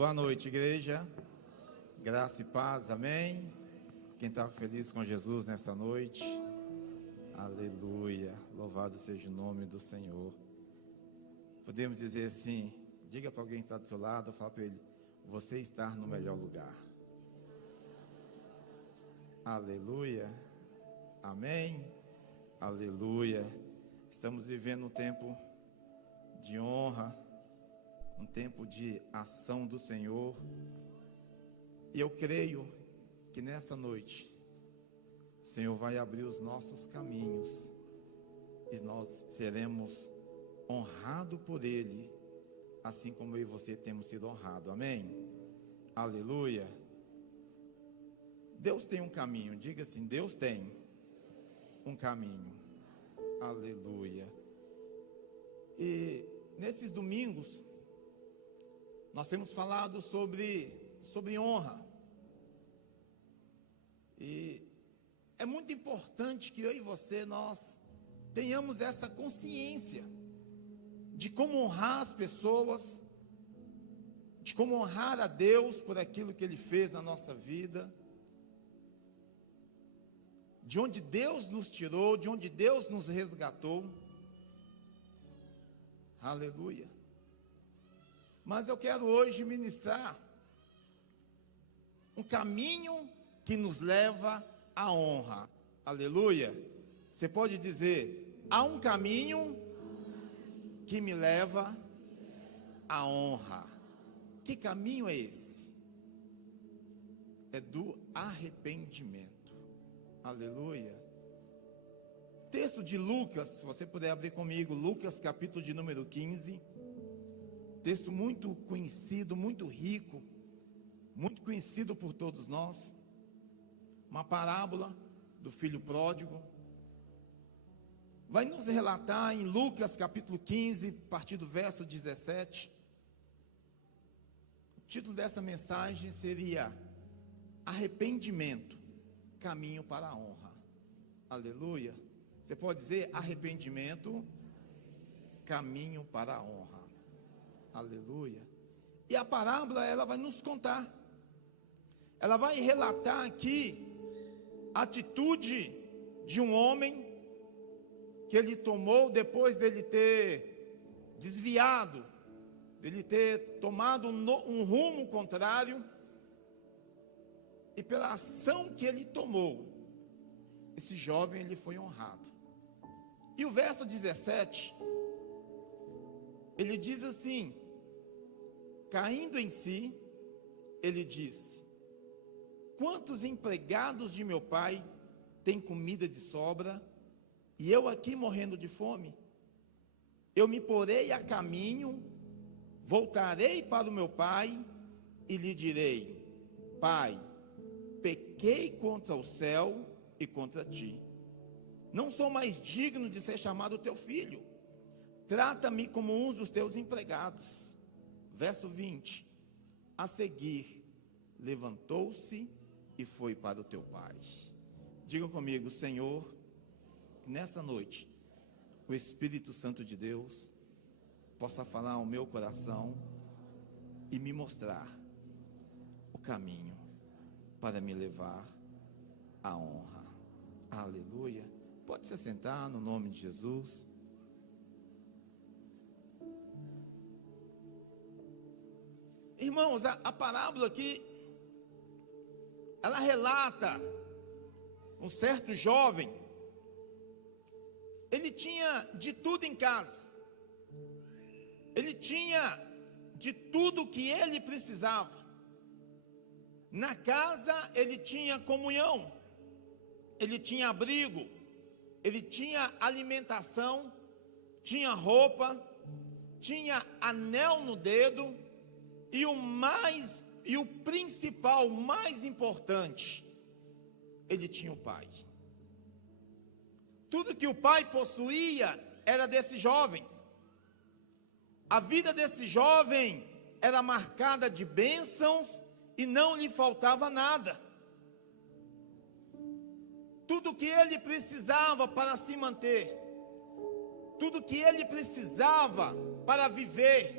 Boa noite, igreja. Graça e paz, amém. Quem está feliz com Jesus nessa noite, aleluia. Louvado seja o nome do Senhor. Podemos dizer assim, diga para alguém que está do seu lado, fala para ele, você está no melhor lugar. Aleluia, amém, aleluia. Estamos vivendo um tempo de honra, um tempo de ação do Senhor. E eu creio que nessa noite o Senhor vai abrir os nossos caminhos e nós seremos honrados por Ele, assim como eu e você temos sido honrados, amém? Aleluia. Deus tem um caminho, diga assim, Deus tem um caminho, aleluia. E nesses domingos nós temos falado sobre honra. E é muito importante que eu e você, nós tenhamos essa consciência de como honrar as pessoas, de como honrar a Deus por aquilo que Ele fez na nossa vida, de onde Deus nos tirou, de onde Deus nos resgatou. Aleluia. Mas eu quero hoje ministrar um caminho que nos leva à honra. Aleluia. Você pode dizer, há um caminho que me leva à honra. Que caminho é esse? É do arrependimento. Aleluia. Texto de Lucas, se você puder abrir comigo, Lucas capítulo de número 15. Texto muito conhecido, muito rico, muito conhecido por todos nós. Uma parábola do filho pródigo. Vai nos relatar em Lucas capítulo 15, a partir do verso 17. O título dessa mensagem seria Arrependimento, caminho para a honra. Aleluia. Você pode dizer arrependimento, caminho para a honra. Aleluia. E a parábola, ela vai nos contar. Ela vai relatar aqui a atitude de um homem que ele tomou depois dele ter desviado, dele ter tomado um rumo contrário. E pela ação que ele tomou, esse jovem ele foi honrado. E o verso 17, ele diz assim: caindo em si, ele disse: quantos empregados de meu pai têm comida de sobra, e eu aqui morrendo de fome? Eu me porei a caminho, voltarei para o meu pai, e lhe direi: Pai, pequei contra o céu e contra ti. Não sou mais digno de ser chamado teu filho. Trata-me como um dos teus empregados. Verso 20. A seguir, levantou-se e foi para o teu pai. Diga comigo, Senhor, que nessa noite o Espírito Santo de Deus possa falar ao meu coração e me mostrar o caminho para me levar à honra. Aleluia. Pode se sentar no nome de Jesus. Irmãos, a parábola aqui, ela relata um certo jovem. Ele tinha de tudo em casa. Ele tinha de tudo que ele precisava. Na casa ele tinha comunhão, ele tinha abrigo, ele tinha alimentação, tinha roupa, tinha anel no dedo, e o principal, o mais importante, ele tinha o pai. Tudo que o pai possuía era desse jovem. A vida desse jovem era marcada de bênçãos e não lhe faltava nada. Tudo que ele precisava para se manter, tudo que ele precisava para viver,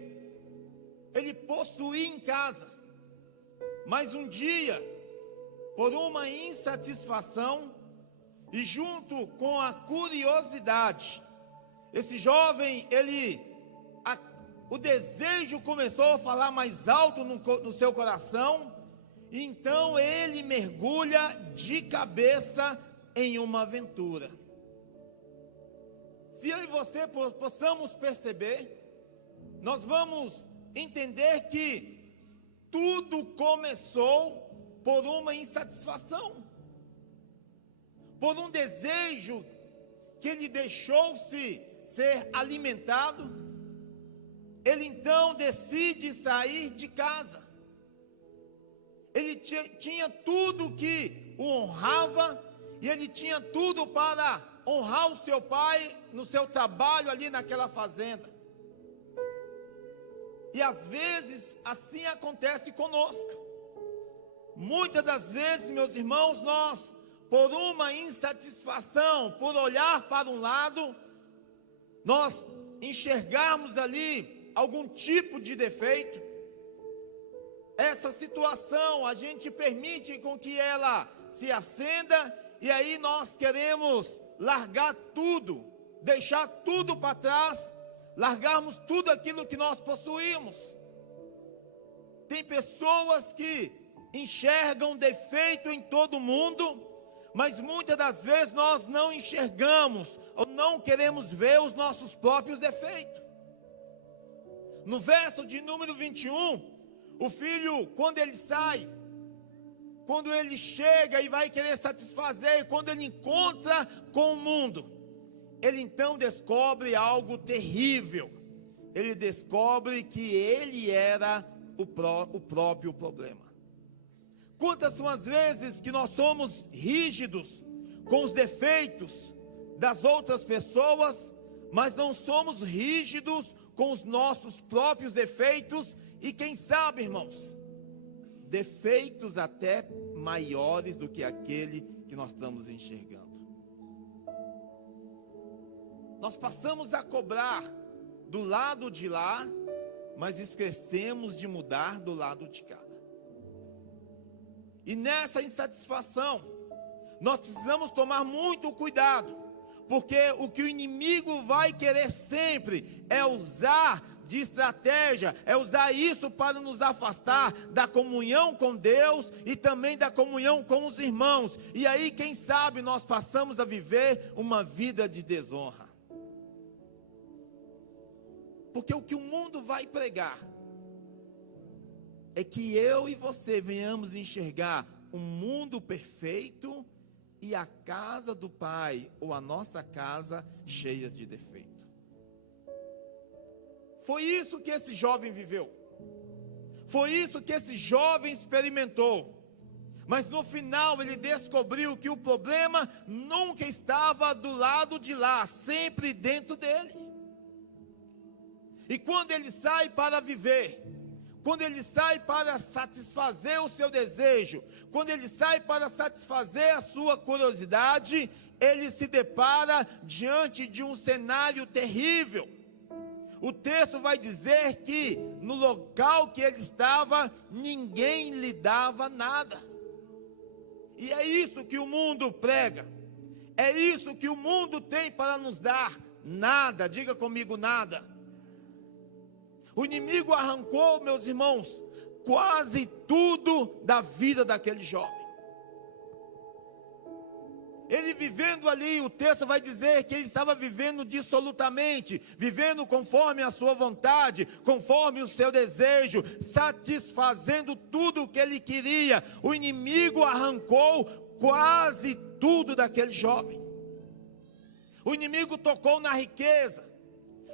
ele possuía em casa. Mas um dia, por uma insatisfação e junto com a curiosidade, esse jovem, o desejo começou a falar mais alto no seu coração, e então ele mergulha de cabeça em uma aventura. Se eu e você possamos perceber, nós vamos entender que tudo começou por uma insatisfação, por um desejo que ele deixou-se ser alimentado. Ele então decide sair de casa. Ele tinha tudo que o honrava, e ele tinha tudo para honrar o seu pai no seu trabalho ali naquela fazenda. E às vezes assim acontece conosco. Muitas das vezes, meus irmãos, nós, por uma insatisfação, por olhar para um lado, nós enxergarmos ali algum tipo de defeito, essa situação a gente permite com que ela se acenda, e aí nós queremos largar tudo, deixar tudo para trás, largarmos tudo aquilo que nós possuímos. Tem pessoas que enxergam defeito em todo mundo, mas muitas das vezes nós não enxergamos ou não queremos ver os nossos próprios defeitos. No verso de número 21, o filho, quando ele sai, quando ele chega e vai querer satisfazer, quando ele encontra com o mundo, ele então descobre algo terrível. Ele descobre que ele era o próprio problema. Quantas são as vezes que nós somos rígidos com os defeitos das outras pessoas, mas não somos rígidos com os nossos próprios defeitos, e quem sabe, irmãos, defeitos até maiores do que aquele que nós estamos enxergando. Nós passamos a cobrar do lado de lá, mas esquecemos de mudar do lado de cá. E nessa insatisfação, nós precisamos tomar muito cuidado, porque o que o inimigo vai querer sempre é usar de estratégia, é usar isso para nos afastar da comunhão com Deus e também da comunhão com os irmãos. E aí, quem sabe, nós passamos a viver uma vida de desonra. Porque o que o mundo vai pregar é que eu e você venhamos enxergar um mundo perfeito e a casa do Pai, ou a nossa casa, cheias de defeito. Foi isso que esse jovem viveu. Foi isso que esse jovem experimentou. Mas no final ele descobriu que o problema nunca estava do lado de lá, sempre dentro dele. E quando ele sai para viver, quando ele sai para satisfazer o seu desejo, quando ele sai para satisfazer a sua curiosidade, ele se depara diante de um cenário terrível. O texto vai dizer que no local que ele estava, ninguém lhe dava nada. E é isso que o mundo prega. É isso que o mundo tem para nos dar. Nada, diga comigo, nada. O inimigo arrancou, meus irmãos, quase tudo da vida daquele jovem. Ele vivendo ali, o texto vai dizer que ele estava vivendo dissolutamente, vivendo conforme a sua vontade, conforme o seu desejo, satisfazendo tudo o que ele queria. O inimigo arrancou quase tudo daquele jovem. O inimigo tocou na riqueza,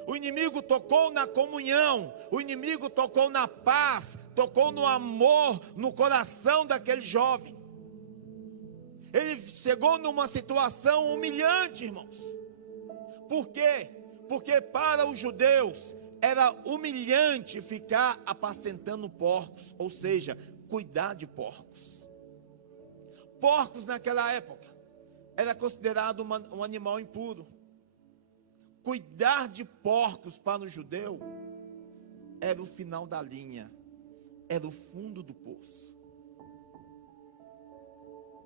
o inimigo tocou na comunhão, o inimigo tocou na paz, tocou no amor, no coração daquele jovem. Ele chegou numa situação humilhante, irmãos. Por quê? Porque para os judeus era humilhante ficar apacentando porcos, ou seja, cuidar de porcos. Porcos naquela época era considerado um animal impuro. Cuidar de porcos para o judeu era o final da linha, era o fundo do poço.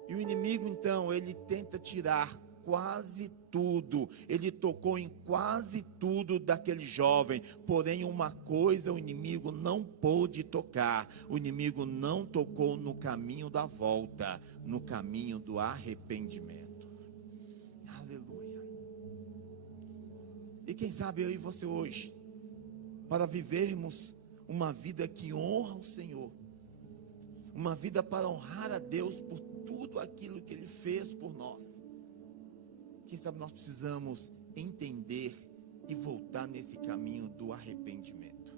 E o inimigo então, ele tenta tirar quase tudo, ele tocou em quase tudo daquele jovem, porém uma coisa o inimigo não pôde tocar, o inimigo não tocou no caminho da volta, no caminho do arrependimento. Aleluia. E quem sabe eu e você hoje, para vivermos uma vida que honra o Senhor, uma vida para honrar a Deus por tudo aquilo que Ele fez por nós, quem sabe nós precisamos entender e voltar nesse caminho do arrependimento.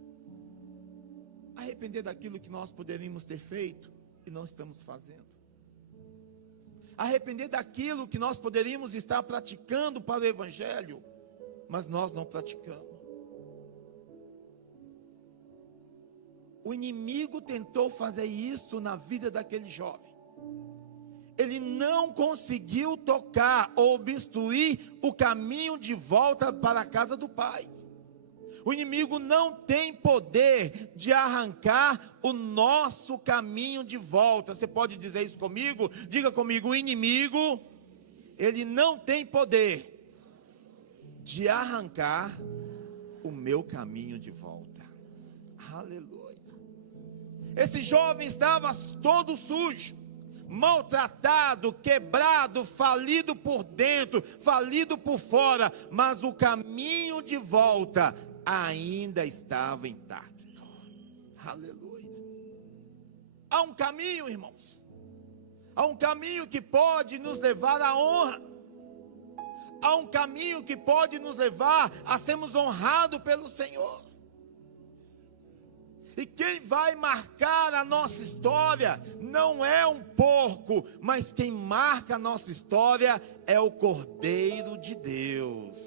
Arrepender daquilo que nós poderíamos ter feito e não estamos fazendo. Arrepender daquilo que nós poderíamos estar praticando para o Evangelho, mas nós não praticamos. O inimigo tentou fazer isso na vida daquele jovem. Ele não conseguiu tocar ou obstruir o caminho de volta para a casa do Pai. O inimigo não tem poder de arrancar o nosso caminho de volta. Você pode dizer isso comigo? Diga comigo: o inimigo, ele não tem poder de arrancar o meu caminho de volta. Aleluia. Esse jovem estava todo sujo, maltratado, quebrado, falido por dentro, falido por fora, mas o caminho de volta ainda estava intacto. Aleluia. Há um caminho, irmãos, há um caminho que pode nos levar à honra, há um caminho que pode nos levar a sermos honrados pelo Senhor. E quem vai marcar a nossa história não é um porco, mas quem marca a nossa história é o Cordeiro de Deus.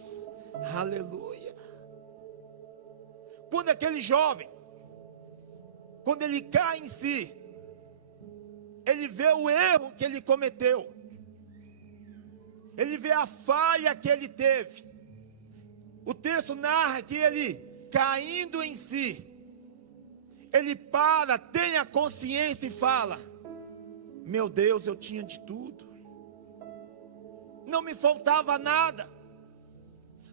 Aleluia. Quando aquele jovem, quando ele cai em si, ele vê o erro que ele cometeu, ele vê a falha que ele teve. O texto narra que ele, caindo em si, ele para, tem a consciência e fala: meu Deus, eu tinha de tudo, não me faltava nada,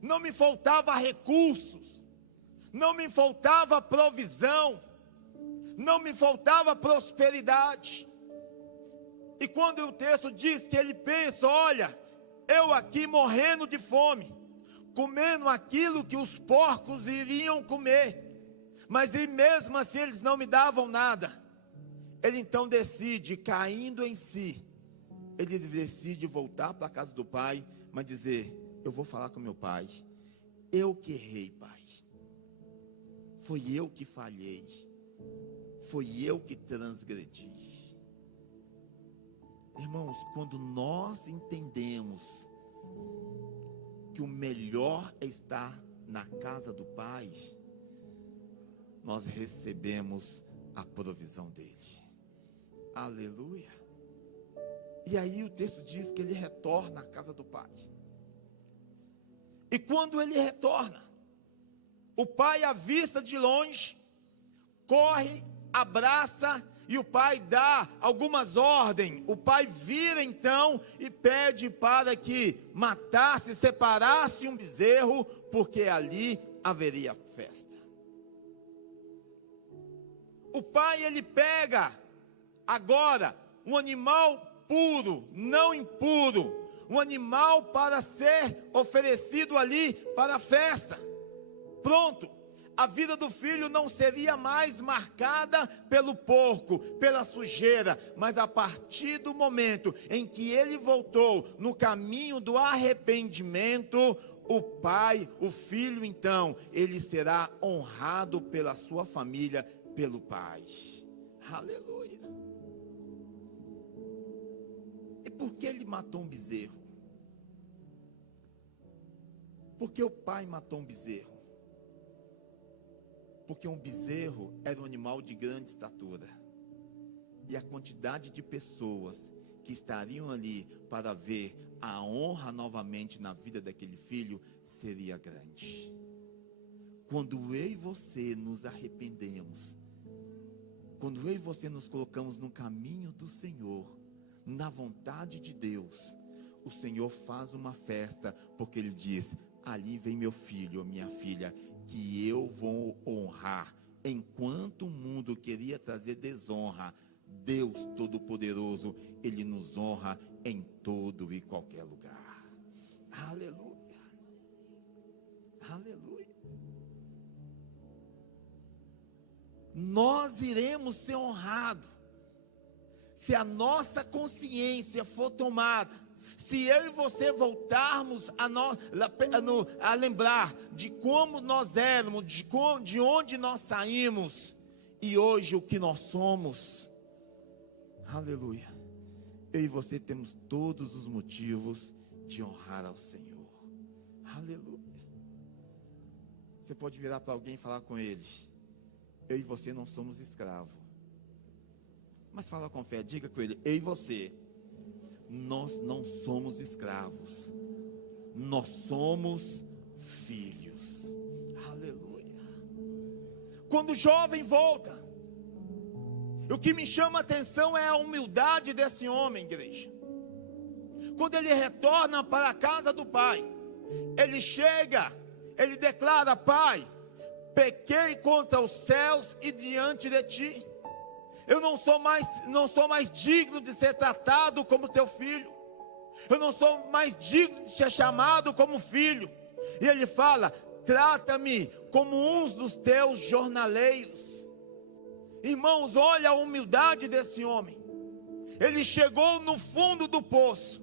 não me faltava recursos, não me faltava provisão, não me faltava prosperidade. E quando o texto diz que ele pensa: olha, eu aqui morrendo de fome, comendo aquilo que os porcos iriam comer, mas e mesmo assim eles não me davam nada. Ele então decide, caindo em si, ele decide voltar para a casa do pai, mas dizer: eu vou falar com meu pai, eu que errei, pai, foi eu que falhei, foi eu que transgredi. Irmãos, quando nós entendemos que o melhor é estar na casa do pai, nós recebemos a provisão dele. Aleluia. E aí o texto diz que ele retorna à casa do pai. E quando ele retorna, o pai, à vista de longe, corre, abraça, e o pai dá algumas ordens. O pai vira então e pede para que matasse, separasse um bezerro, porque ali haveria festa. O pai, ele pega agora um animal puro, não impuro, um animal para ser oferecido ali para a festa. Pronto, a vida do filho não seria mais marcada pelo porco, pela sujeira, mas a partir do momento em que ele voltou no caminho do arrependimento, o pai, o filho então, ele será honrado pela sua família, pelo pai. Aleluia. E por que ele matou um bezerro? Porque o pai matou um bezerro? Porque um bezerro era um animal de grande estatura, e a quantidade de pessoas que estariam ali para ver a honra novamente na vida daquele filho seria grande. Quando eu e você nos arrependemos, quando eu e você nos colocamos no caminho do Senhor, na vontade de Deus, o Senhor faz uma festa, porque Ele diz: ali vem meu filho ou minha filha, que eu vou honrar. Enquanto o mundo queria trazer desonra, Deus Todo-Poderoso, Ele nos honra em todo e qualquer lugar. Aleluia, aleluia. Nós iremos ser honrados se a nossa consciência for tomada, se eu e você voltarmos a lembrar de como nós éramos, de onde nós saímos, e hoje o que nós somos. Aleluia. Eu e você temos todos os motivos de honrar ao Senhor. Aleluia. Você pode virar para alguém e falar com ele: eu e você não somos escravos. Mas fala com fé, diga com ele: eu e você, nós não somos escravos, nós somos filhos. Aleluia. Quando o jovem volta, o que me chama a atenção é a humildade desse homem, igreja. Quando ele retorna para a casa do pai, ele chega, ele declara: pai, pequei contra os céus e diante de ti. Eu não sou mais digno de ser tratado como teu filho. Eu não sou mais digno de ser chamado como filho. E ele fala: trata-me como um dos teus jornaleiros. Irmãos, olha a humildade desse homem. Ele chegou no fundo do poço.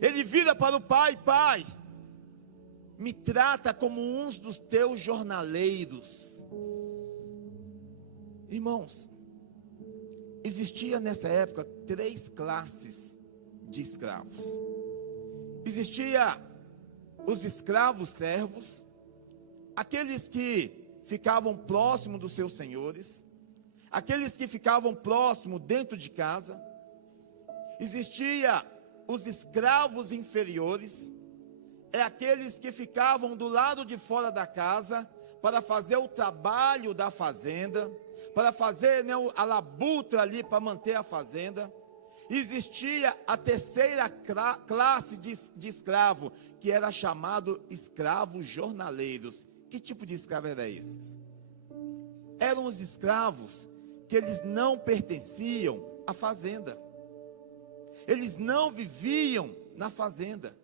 Ele vira para o pai: pai, me trata como um dos teus jornaleiros. Irmãos, existia nessa época 3 classes de escravos. Existia os escravos servos, aqueles que ficavam próximo dos seus senhores, aqueles que ficavam próximo dentro de casa. Existia os escravos inferiores, aqueles que ficavam do lado de fora da casa para fazer o trabalho da fazenda, para fazer a labuta ali para manter a fazenda. Existia a terceira classe de escravo, que era chamado escravos jornaleiros. Que tipo de escravo era esses? Eram os escravos que eles não pertenciam à fazenda. Eles não viviam na fazenda.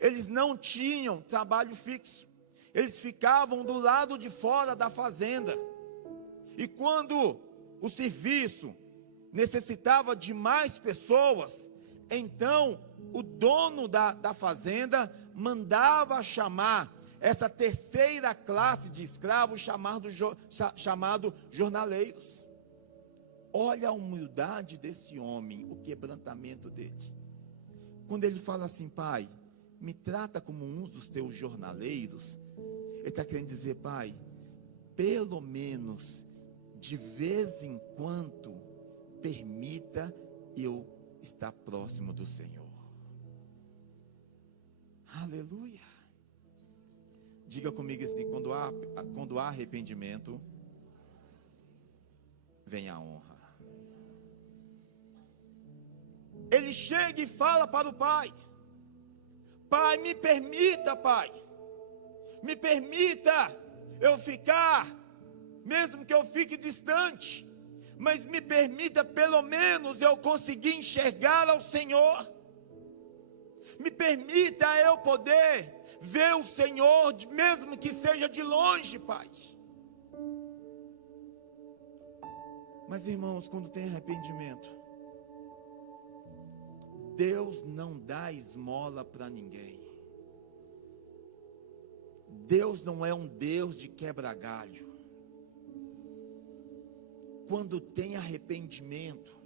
Eles não tinham trabalho fixo. Eles ficavam do lado de fora da fazenda. E quando o serviço necessitava de mais pessoas, então o dono da fazenda mandava chamar essa terceira classe de escravos, chamado jornaleiros. Olha a humildade desse homem, o quebrantamento dele. Quando ele fala assim: pai, me trata como um dos teus jornaleiros, ele está querendo dizer: pai, pelo menos de vez em quando, permita eu estar próximo do Senhor. Aleluia. Diga comigo assim: quando há arrependimento, vem a honra. Ele chega e fala para o pai: pai, me permita, pai, me permita eu ficar, mesmo que eu fique distante, mas me permita pelo menos eu conseguir enxergar ao Senhor. Me permita eu poder ver o Senhor, mesmo que seja de longe, pai. Mas, irmãos, quando tem arrependimento, Deus não dá esmola para ninguém. Deus não é um Deus de quebra-galho. Quando tem arrependimento,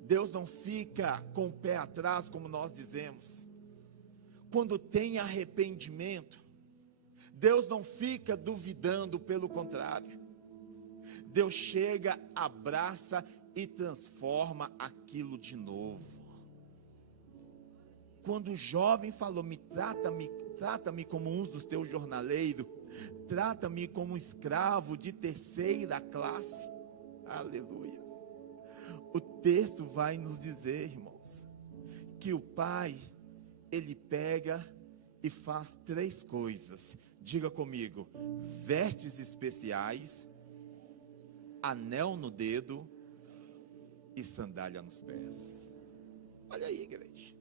Deus não fica com o pé atrás, como nós dizemos. Quando tem arrependimento, Deus não fica duvidando, pelo contrário. Deus chega, abraça e transforma aquilo de novo. Quando o jovem falou: trata-me como um dos teus jornaleiros, trata-me como um escravo de terceira classe. Aleluia. O texto vai nos dizer, irmãos, que o pai, ele pega e faz 3 coisas. Diga comigo: vestes especiais, anel no dedo e sandália nos pés. Olha aí, igreja.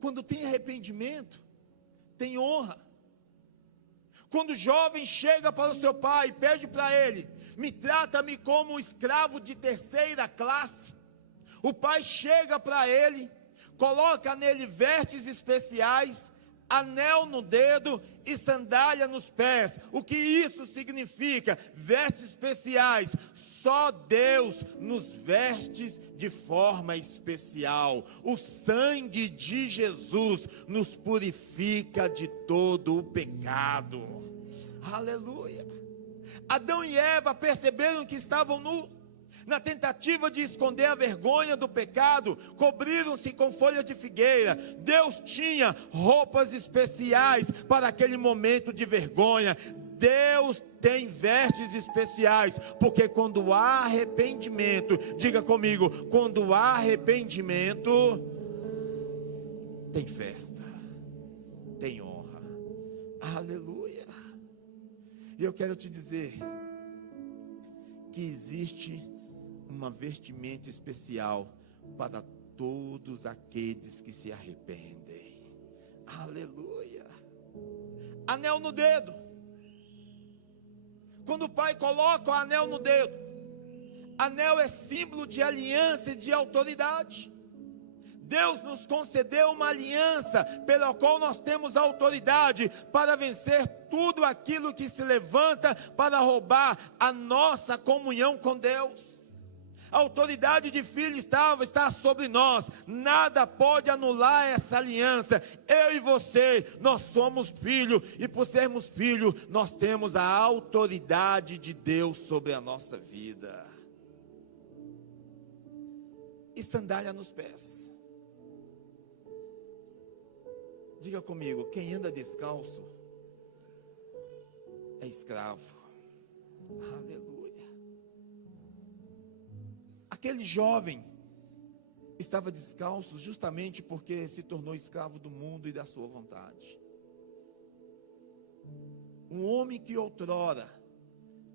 Quando tem arrependimento, tem honra. Quando o jovem chega para o seu pai e pede para ele: me trata-me como um escravo de 3ª classe. O pai chega para ele, coloca nele vestes especiais, anel no dedo e sandália nos pés. O que isso significa? Vestes especiais. Só Deus nos veste de forma especial. O sangue de Jesus nos purifica de todo o pecado. Aleluia. Adão e Eva perceberam que estavam nus. Na tentativa de esconder a vergonha do pecado, cobriram-se com folhas de figueira. Deus tinha roupas especiais para aquele momento de vergonha. Deus tem vestes especiais, porque quando há arrependimento, diga comigo, quando há arrependimento, tem festa, tem honra. Aleluia. E eu quero te dizer que existe uma vestimenta especial para todos aqueles que se arrependem. Aleluia. Anel no dedo. Quando o pai coloca o anel no dedo, anel é símbolo de aliança e de autoridade. Deus nos concedeu uma aliança pela qual nós temos autoridade para vencer tudo aquilo que se levanta para roubar a nossa comunhão com Deus. A autoridade de filho está sobre nós. Nada pode anular essa aliança. Eu e você, nós somos filhos, e por sermos filhos, nós temos a autoridade de Deus sobre a nossa vida. E sandália nos pés. Diga comigo, quem anda descalço é escravo. Aleluia. Aquele jovem estava descalço justamente porque se tornou escravo do mundo e da sua vontade. Um homem que outrora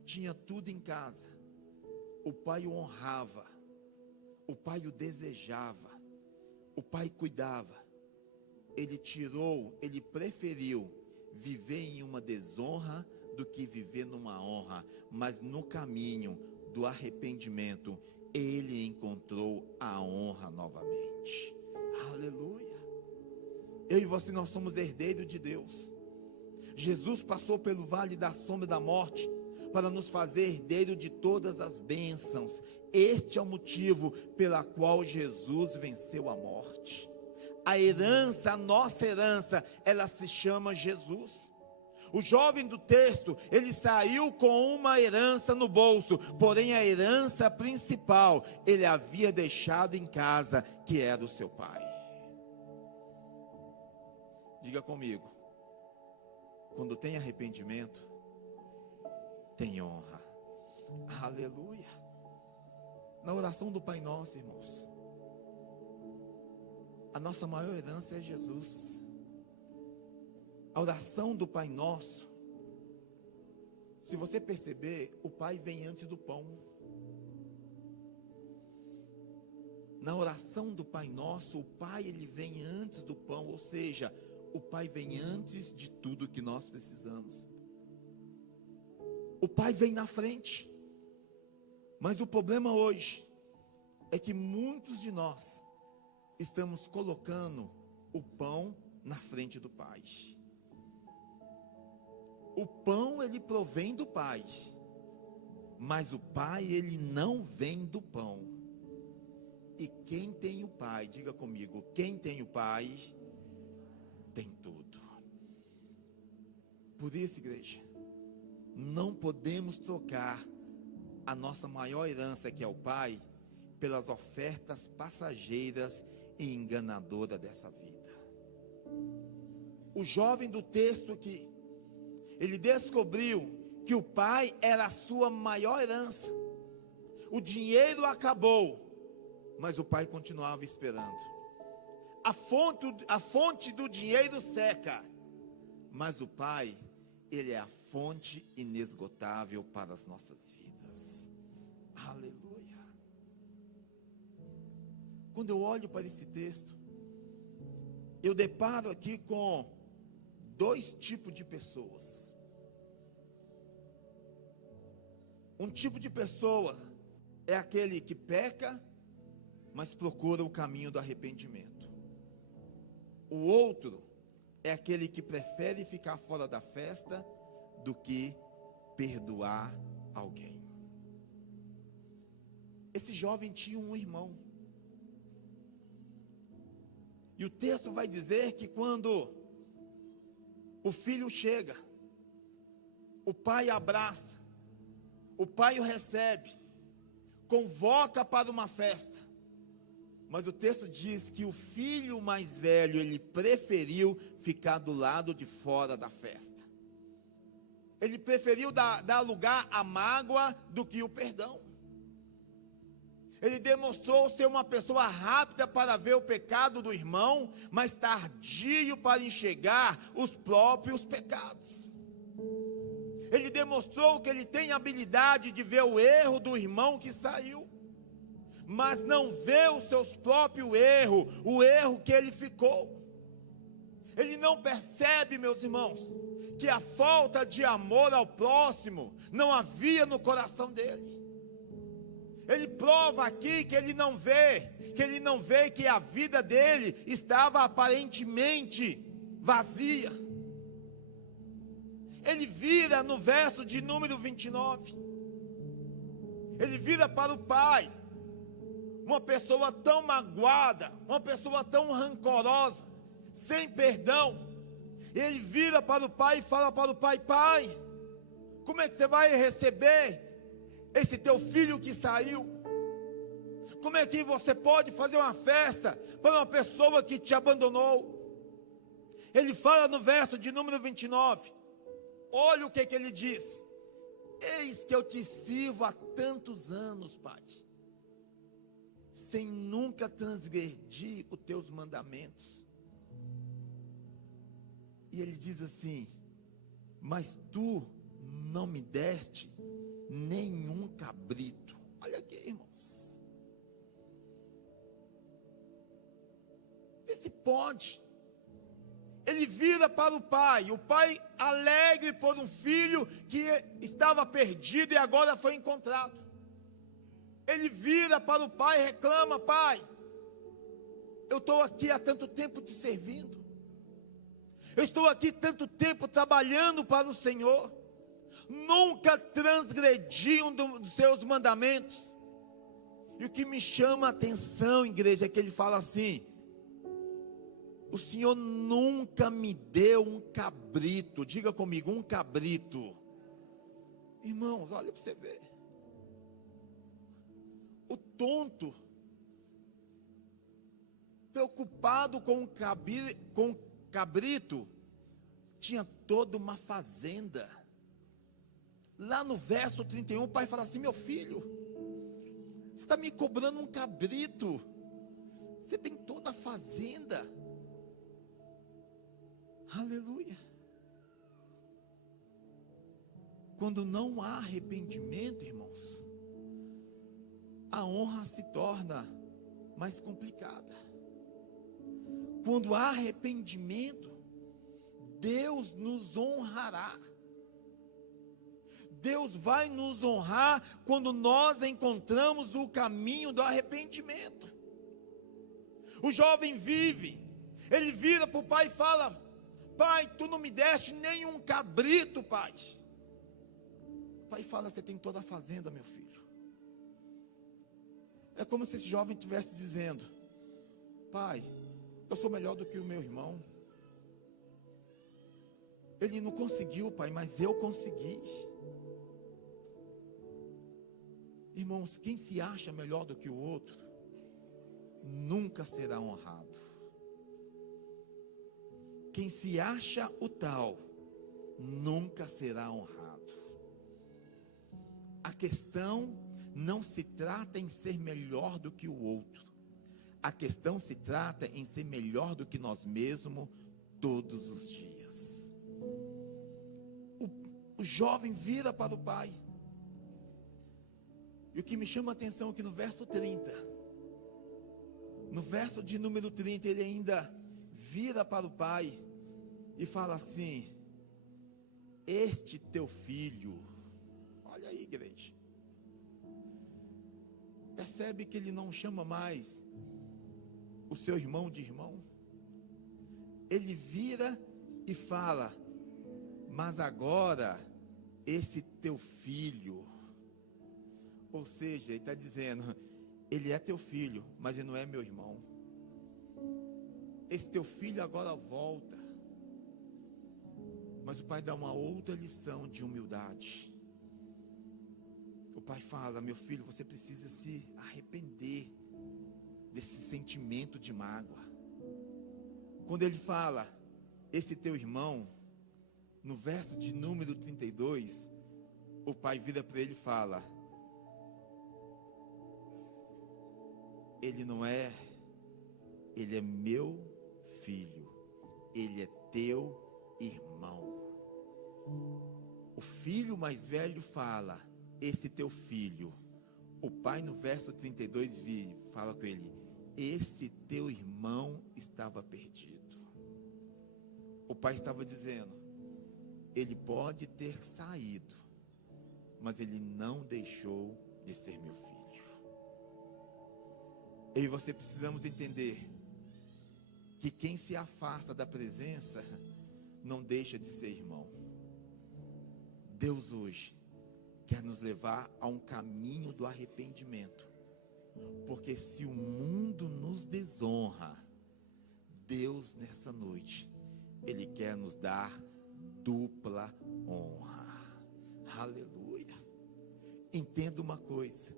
tinha tudo em casa, o pai o honrava, o pai o desejava, o pai cuidava. Ele preferiu viver em uma desonra do que viver numa honra. Mas no caminho do arrependimento, ele encontrou a honra novamente. Aleluia. Eu e você, nós somos herdeiros de Deus. Jesus passou pelo vale da sombra da morte para nos fazer herdeiro de todas as bênçãos. Este é o motivo pela qual Jesus venceu a morte. A herança, a nossa herança, ela se chama Jesus. O jovem do texto, ele saiu com uma herança no bolso, porém a herança principal, ele havia deixado em casa, que era o seu pai. Diga comigo, quando tem arrependimento, tem honra. Aleluia. Na oração do Pai Nosso, irmãos, a nossa maior herança é Jesus. A oração do Pai Nosso, se você perceber, o Pai vem antes do pão. Na oração do Pai Nosso, o Pai, ele vem antes do pão, ou seja, o Pai vem antes de tudo que nós precisamos. O Pai vem na frente. Mas o problema hoje é que muitos de nós estamos colocando o pão na frente do Pai. O pão, ele provém do Pai, mas o Pai, ele não vem do pão. E quem tem o Pai, diga comigo, quem tem o Pai, tem tudo. Por isso, igreja, não podemos trocar a nossa maior herança, que é o Pai, pelas ofertas passageiras e enganadoras dessa vida. O jovem do texto que ele descobriu que o pai era a sua maior herança. o dinheiro acabou, mas o pai continuava esperando. A fonte do dinheiro seca, mas o pai, ele é a fonte inesgotável para as nossas vidas. Aleluia. Quando eu olho para esse texto, eu deparo aqui com dois tipos de pessoas. Um tipo de pessoa é aquele que peca, mas procura o caminho do arrependimento. O outro é aquele que prefere ficar fora da festa do que perdoar alguém. Esse jovem tinha um irmão. E o texto vai dizer que quando o filho chega, o pai abraça, o pai o recebe, convoca para uma festa. Mas o texto diz que o filho mais velho, ele preferiu ficar do lado de fora da festa. Ele preferiu dar lugar à mágoa do que o perdão. Ele demonstrou ser uma pessoa rápida para ver o pecado do irmão, mas tardio para enxergar os próprios pecados. Ele demonstrou que ele tem habilidade de ver o erro do irmão que saiu, mas não vê os seus próprios erros, o erro que ele ficou. Ele não percebe, meus irmãos, que a falta de amor ao próximo não havia no coração dele. Ele prova aqui que ele não vê que a vida dele estava aparentemente vazia. Ele vira no verso de número 29. Ele vira para o pai, uma pessoa tão magoada, uma pessoa tão rancorosa, sem perdão. Ele vira para o pai e fala para o pai: pai, como é que você vai receber esse teu filho que saiu? Como é que você pode fazer uma festa para uma pessoa que te abandonou? Ele fala no verso de número 29, olha o que ele diz: eis que eu te sirvo há tantos anos, pai, sem nunca transgredir os teus mandamentos. E ele diz assim: mas tu não me deste nenhum cabrito. Olha aqui, irmãos, vê se pode. Ele vira para o pai alegre por um filho que estava perdido e agora foi encontrado. Ele vira para o pai e reclama: pai, eu estou aqui há tanto tempo te servindo, eu estou aqui tanto tempo trabalhando para o Senhor, nunca transgredi um dos seus mandamentos. E o que me chama a atenção, igreja, é que ele fala assim: o Senhor nunca me deu um cabrito. Diga comigo, um cabrito. Irmãos, olha para você ver. O tonto, preocupado com o cabrito, tinha toda uma fazenda. Lá no verso 31, o pai fala assim: meu filho, você está me cobrando um cabrito, você tem toda a fazenda. Aleluia. Quando não há arrependimento, irmãos, a honra se torna mais complicada. Quando há arrependimento, Deus nos honrará. Deus vai nos honrar quando nós encontramos o caminho do arrependimento. O jovem ele vira para o pai e fala: pai, tu não me deste nenhum cabrito, pai. O pai fala: você tem toda a fazenda, meu filho. É como se esse jovem estivesse dizendo: pai, eu sou melhor do que o meu irmão. Ele não conseguiu, pai, mas eu consegui. Irmãos, quem se acha melhor do que o outro, nunca será honrado. Quem se acha o tal, nunca será honrado. A questão não se trata em ser melhor do que o outro. A questão se trata em ser melhor do que nós mesmos todos os dias. O jovem vira para o pai. E o que me chama a atenção é que no verso 30, no verso de número 30, ele ainda vira para o pai e fala assim: este teu filho. Olha aí, igreja. Percebe que ele não chama mais o seu irmão de irmão? Ele vira e fala: mas agora esse teu filho. Ou seja, ele está dizendo: ele é teu filho, mas ele não é meu irmão. Esse teu filho agora volta. Mas o pai dá uma outra lição de humildade. O pai fala: meu filho, você precisa se arrepender desse sentimento de mágoa. Quando ele fala, esse teu irmão, no verso de número 32, o pai vira para ele e fala: ele não é, ele é meu filho, ele é teu irmão. O filho mais velho fala: esse teu filho. O pai no verso 32 fala com ele: esse teu irmão estava perdido. O pai estava dizendo: ele pode ter saído, mas ele não deixou de ser meu filho. Eu e você precisamos entender que quem se afasta da presença não deixa de ser irmão. Deus hoje quer nos levar a um caminho do arrependimento, porque se o mundo nos desonra, Deus nessa noite, Ele quer nos dar dupla honra. Aleluia. Entenda uma coisa: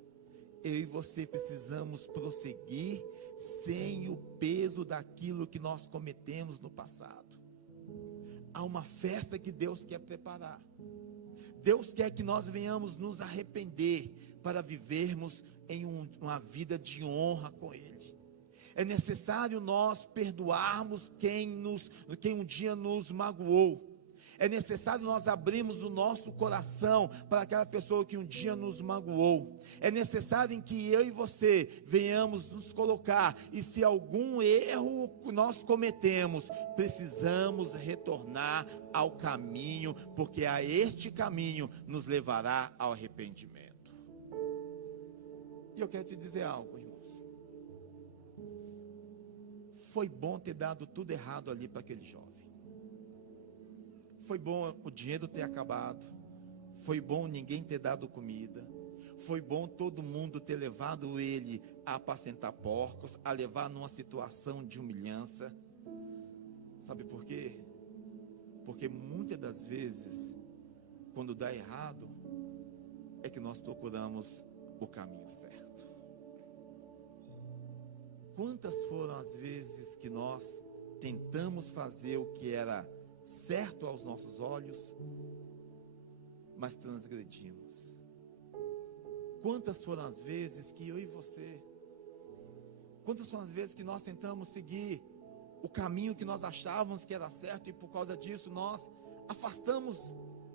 eu e você precisamos prosseguir sem o peso daquilo que nós cometemos no passado. Há uma festa que Deus quer preparar. Deus quer que nós venhamos nos arrepender para vivermos em uma vida de honra com Ele. É necessário nós perdoarmos quem um dia nos magoou. É necessário nós abrirmos o nosso coração para aquela pessoa que um dia nos magoou. É necessário em que eu e você venhamos nos colocar, e se algum erro nós cometemos, precisamos retornar ao caminho, porque a este caminho nos levará ao arrependimento. E eu quero te dizer algo, irmãos. Foi bom ter dado tudo errado ali para aquele jovem. Foi bom o dinheiro ter acabado. Foi bom ninguém ter dado comida. Foi bom todo mundo ter levado ele a apacentar porcos, a levar numa situação de humilhança. Sabe por quê? Porque muitas das vezes, quando dá errado, é que nós procuramos o caminho certo. Quantas foram as vezes que nós tentamos fazer o que era certo aos nossos olhos, mas transgredimos? Quantas foram as vezes que eu e você, quantas foram as vezes que nós tentamos seguir o caminho que nós achávamos que era certo, e por causa disso nós afastamos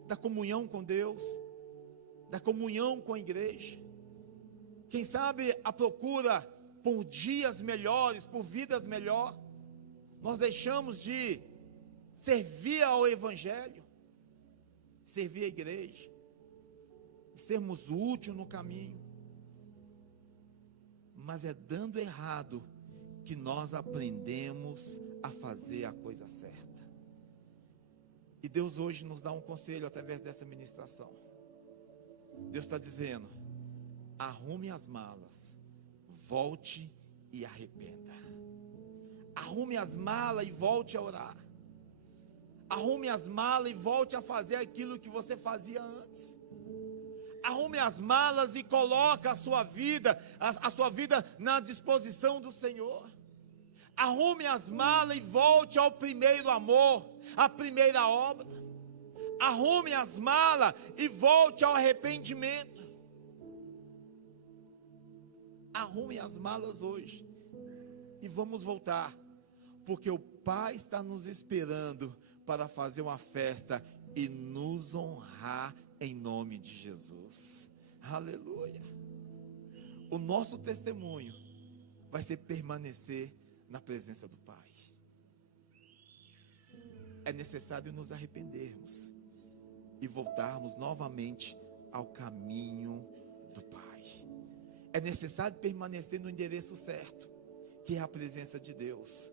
da comunhão com Deus, da comunhão com a igreja? Quem sabe a procura por dias melhores, por vidas melhores, nós deixamos de servir ao Evangelho, servir a igreja, sermos úteis no caminho. Mas é dando errado que nós aprendemos a fazer a coisa certa. E Deus hoje nos dá um conselho através dessa ministração. Deus está dizendo: arrume as malas, volte e arrependa. Arrume as malas e volte a orar. Arrume as malas e volte a fazer aquilo que você fazia antes. Arrume as malas e coloque a sua vida na disposição do Senhor. Arrume as malas e volte ao primeiro amor, à primeira obra. Arrume as malas e volte ao arrependimento. arrumem as malas hoje e vamos voltar, porque o Pai está nos esperando para fazer uma festa e nos honrar em nome de Jesus. Aleluia. O nosso testemunho vai ser permanecer na presença do Pai. É necessário nos arrependermos e voltarmos novamente ao caminho do Pai. É necessário permanecer no endereço certo, que é a presença de Deus.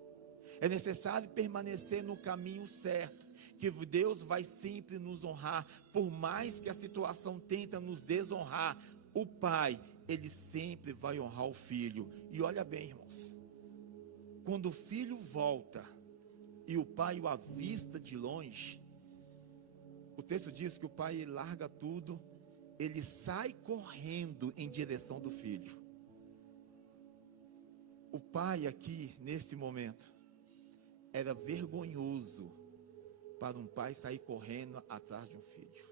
É necessário permanecer no caminho certo, que Deus vai sempre nos honrar, por mais que a situação tenta nos desonrar. O Pai, Ele sempre vai honrar o Filho. E olha bem, irmãos, quando o Filho volta e o Pai o avista de longe, o texto diz que o Pai larga tudo, ele sai correndo em direção do Filho. O Pai aqui, nesse momento, era vergonhoso para um pai sair correndo atrás de um filho.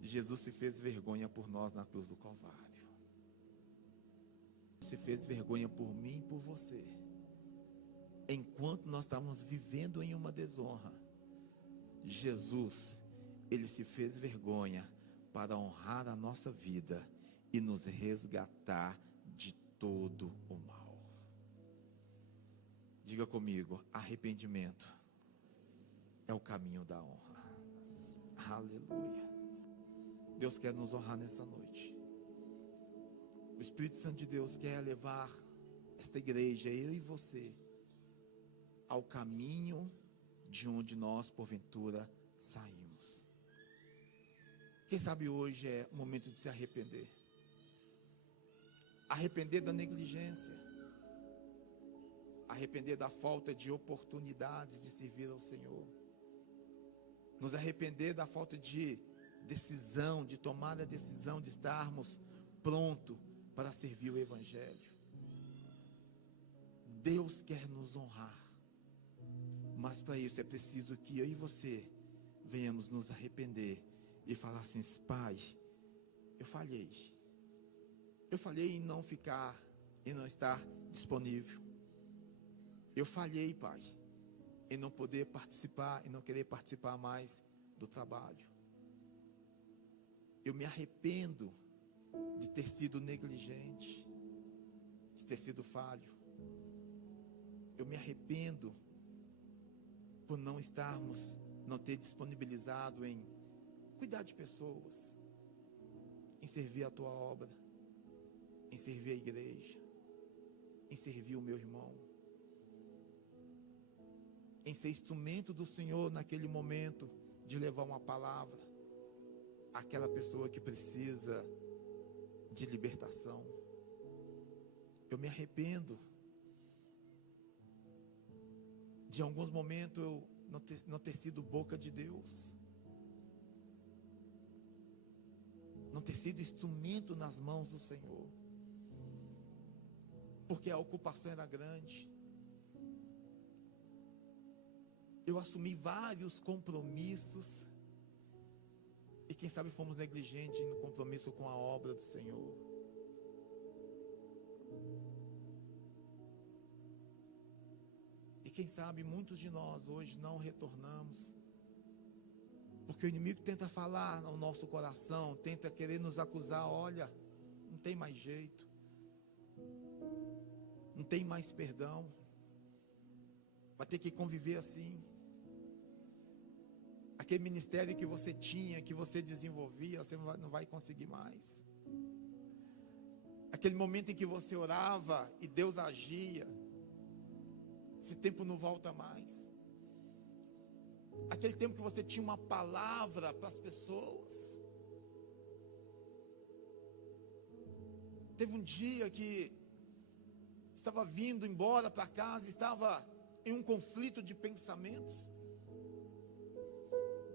Jesus se fez vergonha por nós na cruz do Calvário. Se fez vergonha por mim e por você. Enquanto nós estávamos vivendo em uma desonra, Jesus, Ele se fez vergonha para honrar a nossa vida e nos resgatar de todo o mal. Diga comigo, arrependimento é o caminho da honra. Aleluia. Deus quer nos honrar nessa noite. O Espírito Santo de Deus quer levar esta igreja, eu e você, ao caminho de onde nós, porventura, saímos. Quem sabe hoje é o momento de se arrepender. Arrepender da negligência. Arrepender da falta de oportunidades de servir ao Senhor. Nos arrepender da falta de decisão, de tomar a decisão de estarmos prontos para servir o Evangelho. Deus quer nos honrar, mas para isso é preciso que eu e você venhamos nos arrepender e falar assim: Pai, eu falhei em não ficar, em não estar disponível. Eu falhei, Pai, em não poder participar, em não querer participar mais do trabalho. Eu me arrependo de ter sido negligente, de ter sido falho. Eu me arrependo por não ter disponibilizado em cuidar de pessoas, em servir a tua obra, em servir a igreja, em servir o meu irmão, em ser instrumento do Senhor naquele momento de levar uma palavra àquela pessoa que precisa de libertação. Eu me arrependo de alguns momentos eu não ter sido boca de Deus, não ter sido instrumento nas mãos do Senhor, porque a ocupação era grande. Eu assumi vários compromissos e quem sabe fomos negligentes no compromisso com a obra do Senhor. E quem sabe muitos de nós hoje não retornamos, porque o inimigo tenta falar no nosso coração, tenta querer nos acusar: olha, não tem mais jeito, não tem mais perdão, vai ter que conviver assim. Aquele ministério que você tinha, que você desenvolvia, você não vai conseguir mais. Aquele momento em que você orava e Deus agia, esse tempo não volta mais. Aquele tempo que você tinha uma palavra para as pessoas. Teve um dia que estava vindo embora para casa, estava em um conflito de pensamentos.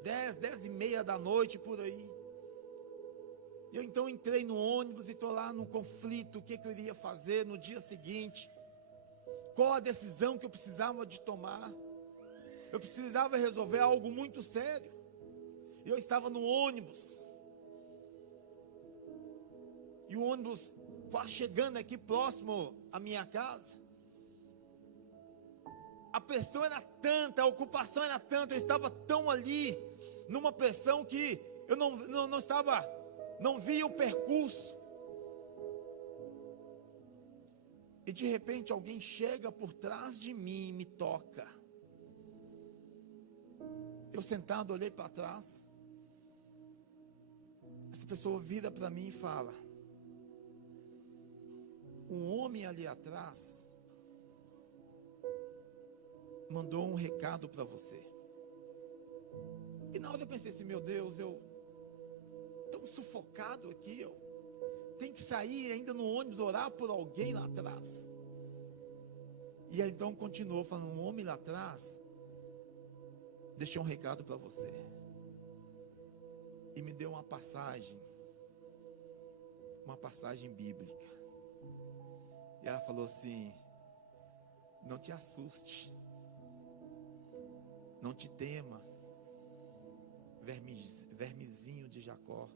10h30 da noite, por aí. Eu então entrei no ônibus e estou lá no conflito, o que eu iria fazer no dia seguinte, qual a decisão que eu precisava de tomar. Eu precisava resolver algo muito sério. Eu estava no ônibus, e o ônibus quase chegando aqui próximo à minha casa. A pressão era tanta, a ocupação era tanta, eu estava tão ali, numa pressão que eu não via o percurso. E de repente alguém chega por trás de mim e me toca. Eu sentado, olhei para trás. Essa pessoa vira para mim e fala: um homem ali atrás mandou um recado para você. E na hora eu pensei assim: meu Deus, eu tão sufocado aqui, eu tenho que sair ainda no ônibus, orar por alguém lá atrás. E aí então continuou falando: um homem lá atrás deixou um recado para você. E me deu uma passagem bíblica. E ela falou assim: não te assuste, não te tema, vermezinho de Jacó.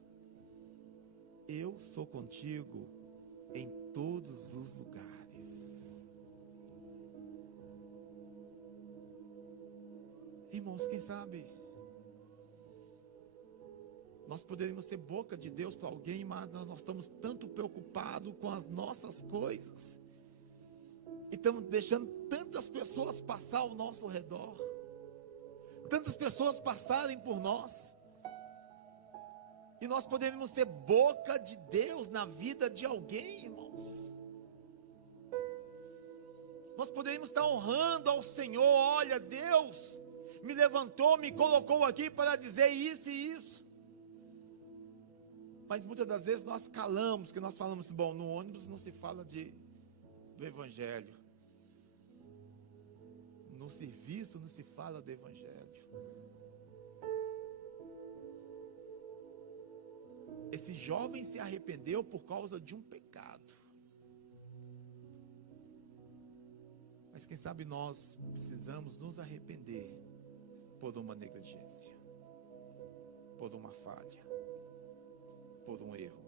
Eu sou contigo em todos os lugares. Irmãos, quem sabe nós poderíamos ser boca de Deus para alguém, mas nós estamos tanto preocupados com as nossas coisas, e estamos deixando tantas pessoas passar ao nosso redor, tantas pessoas passarem por nós, e nós poderíamos ser boca de Deus na vida de alguém, irmãos. Nós poderíamos estar honrando ao Senhor. Olha, Deus me levantou, me colocou aqui para dizer isso e isso. Mas muitas das vezes nós calamos, porque nós falamos: bom, no ônibus não se fala do Evangelho, no serviço não se fala do Evangelho. Esse jovem se arrependeu por causa de um pecado. Mas quem sabe nós precisamos nos arrepender por uma negligência, por uma falha, por um erro,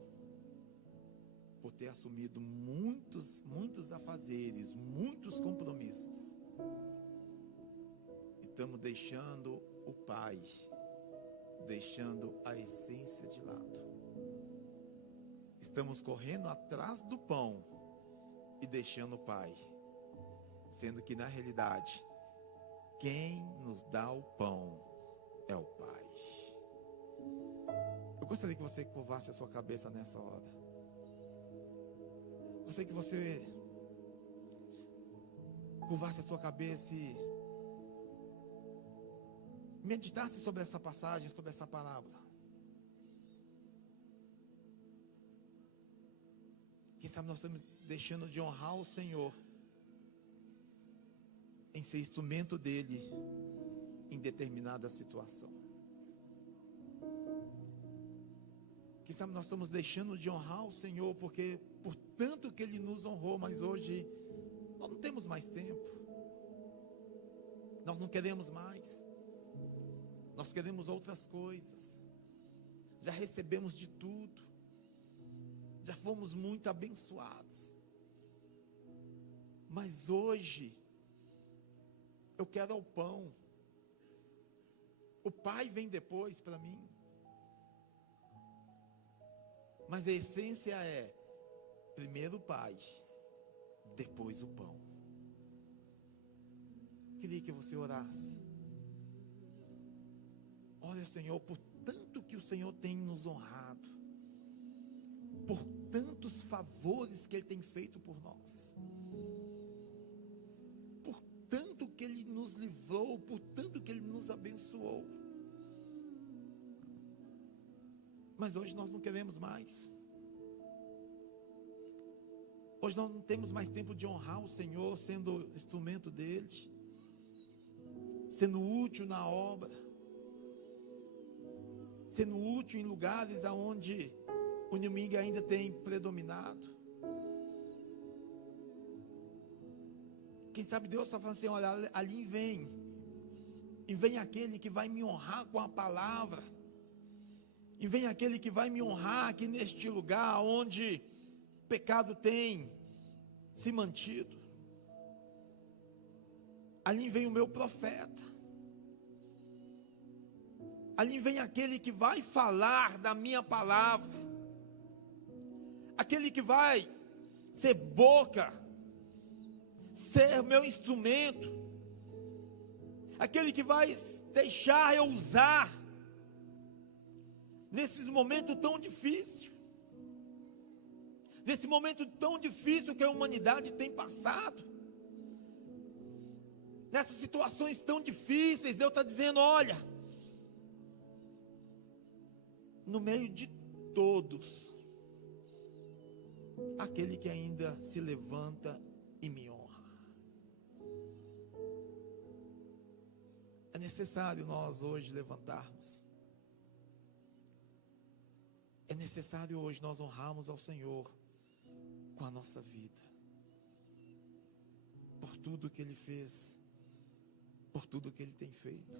por ter assumido muitos afazeres, muitos compromissos, e estamos deixando o Pai, deixando a essência de lado. Estamos correndo atrás do pão e deixando o Pai, sendo que na realidade quem nos dá o pão é o Pai. Eu gostaria que você curvasse a sua cabeça nessa hora. Gostaria que você curvasse a sua cabeça e meditasse sobre essa passagem, sobre essa parábola. Quem sabe nós estamos deixando de honrar o Senhor em ser instrumento dele em determinada situação. Quem sabe nós estamos deixando de honrar o Senhor porque por tanto que ele nos honrou, mas hoje nós não temos mais tempo, nós não queremos mais, nós queremos outras coisas, já recebemos de tudo, já fomos muito abençoados, mas hoje eu quero o pão. O Pai vem depois para mim, mas a essência é primeiro o Pai, depois o pão. Queria que você orasse. Olha, Senhor, por tanto que o Senhor tem nos honrado, por tantos favores que Ele tem feito por nós, por tanto que Ele nos livrou, por tanto que Ele nos abençoou. Mas hoje nós não queremos mais. Hoje nós não temos mais tempo de honrar o Senhor, sendo instrumento dEle, sendo útil na obra, sendo útil em lugares onde o inimigo ainda tem predominado. Quem sabe Deus está falando assim: olha, ali vem, e vem aquele que vai me honrar com a palavra, e vem aquele que vai me honrar aqui neste lugar onde pecado tem se mantido. Ali vem o meu profeta. Ali vem aquele que vai falar da minha palavra. Aquele que vai ser boca, ser meu instrumento. Aquele que vai deixar eu usar nesses momentos tão difíceis. Nesse momento tão difícil que a humanidade tem passado. Nessas situações tão difíceis, Deus está dizendo: olha, no meio de todos, aquele que ainda se levanta e me honra. É necessário nós hoje levantarmos. É necessário hoje nós honrarmos ao Senhor com a nossa vida, por tudo que Ele fez, por tudo que Ele tem feito.